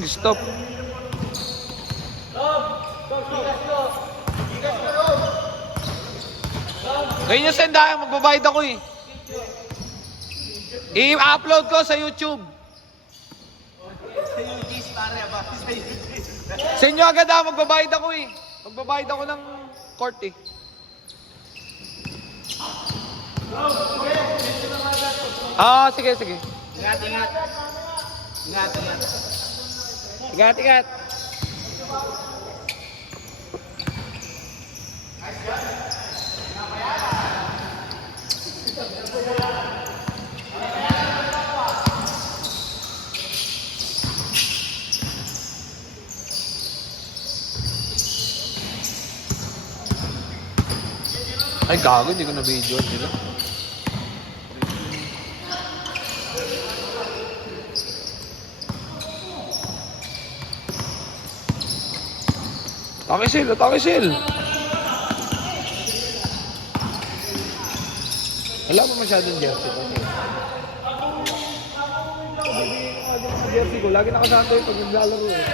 mag-stop? Ngayon yung sendahan, magbabayad ako eh. I-upload ko sa YouTube. Sa inyo agad magbabayad ako eh. Magbabayad ako ng court eh. Sige, sige. Ingat, ingat. Ingat, ingat. Ingat, ingat. Ay, gago, hindi ko na-video nila. Takisil, takisil! Wala pa masyadong jersey ko. Jersey ko, lagi nakasanto yung pag naglalaro eh.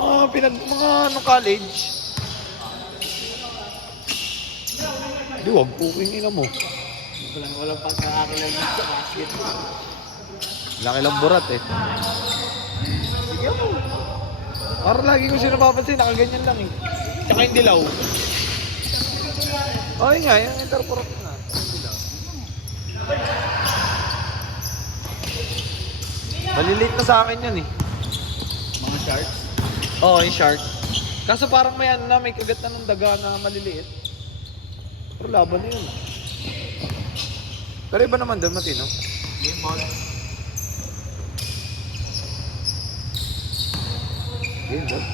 Mga anong college. Di, wag puking ina mo. Walang pang sa akin lang sa basket. Laki lang burat eh. Sige mo. Para lagi ko siya napapansin, nakaganyan lang eh. Tsaka yung dilaw. Ay nga, yung interpret na. Maliliit na sa akin yan eh. Mga shark. Oo, yung shark. Kaso parang may ano na, may kagat na ng daga na maliliit. Pero laban na yun. Pero iba naman doon, matino. Game ball. Game ball.